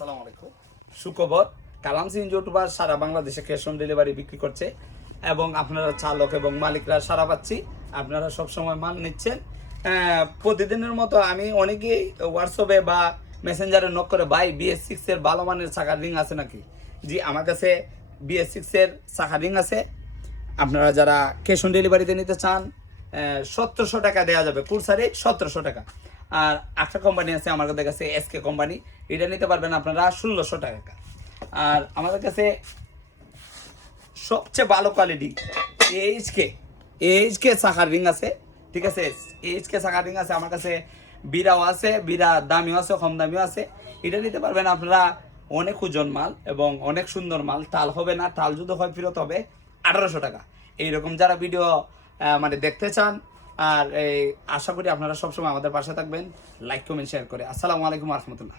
আসসালামু আলাইকুম। সুখবর, কালামস ইউটিউবার সারা বাংলাদেশে ক্যাশ অন ডেলিভারি বিক্রি করছে এবং আপনারা চালক এবং মালিকরা সারা পাচ্ছি। আপনারা সবসময় মাল নিচ্ছেন। প্রতিদিনের মতো আমি অনেকেই হোয়াটসঅ্যাপে বা মেসেঞ্জারে নক করে, ভাই BS6 এর ভালো মানের চাকার রিং আছে নাকি? জি, আমার কাছে BS6 এর চাকার রিং আছে। আপনারা যারা ক্যাশ অন ডেলিভারিতে নিতে চান 1700 টাকা দেওয়া যাবে, কুরসারে 1700 টাকা। আর একটা কোম্পানি আছে আমাদের কাছে, SK কোম্পানি, এটা নিতে পারবেন আপনারা 1600 টাকা। আর আমাদের কাছে সবচেয়ে ভালো কোয়ালিটি এইচকে চাকার রিং আছে, ঠিক আছে? এইচকে চাকার রিং আছে আমার কাছে, বিরাও আছে, বিরা দামিও আছে, কম দামিও আছে। এটা নিতে পারবেন আপনারা। অনেক ওজন মাল এবং অনেক সুন্দর মাল, টাল হবে না, টাল যদি হয় ফেরত হবে 1800 টাকা। এইরকম যারা ভিডিও মানে দেখতে চান, আর এই আশা করি আপনারা সবসময় আমাদের পাশে থাকবেন, লাইক কমেন্ট শেয়ার করে। আসসালামু আলাইকুম রহমতুল্লাহ।